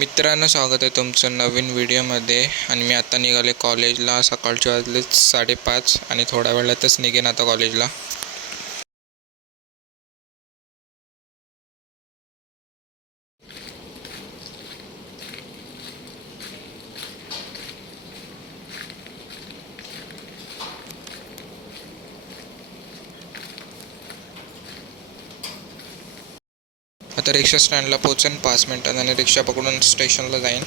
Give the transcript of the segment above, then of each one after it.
मित्रांनो, स्वागत आहे तुमचं नवीन व्हिडिओमध्ये. आणि मी आता निघाले कॉलेजला. सकाळचे वाजले 5:30 आणि थोड्या वेळातच निघेन आता कॉलेजला. आता रिक्षा स्टँडला पोहोचेन 5 मिनिटात आणि रिक्षा पकडून स्टेशनला जाईन.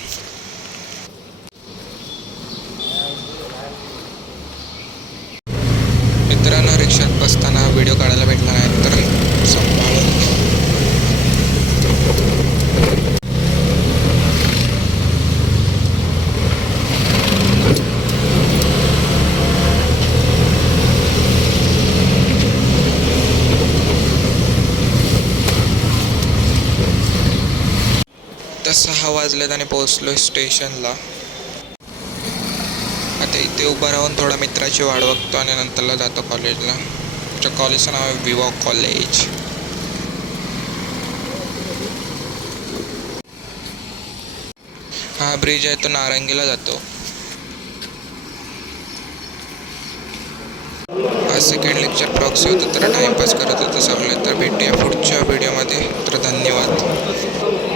मित्रांनो, रिक्षात बसताना व्हिडिओ काढायला भेटला नाही तर सांभाळून. तर 6 वाजलेत आणि पोहोचलो स्टेशनला. आता इथे उभं राहून थोडा मित्राची वाट बघतो आणि नंतरला जातो कॉलेजला. आमच्या कॉलेजचं नाव आहे विवा कॉलेज. हा ब्रिज आहे तो नारंगीला जातो. आज सेकंड लेक्चर प्रॉक्सी होतं तर टाइमपास करत होतं सगळे. तर भेटूया पुढच्या व्हिडिओमध्ये. तर धन्यवाद.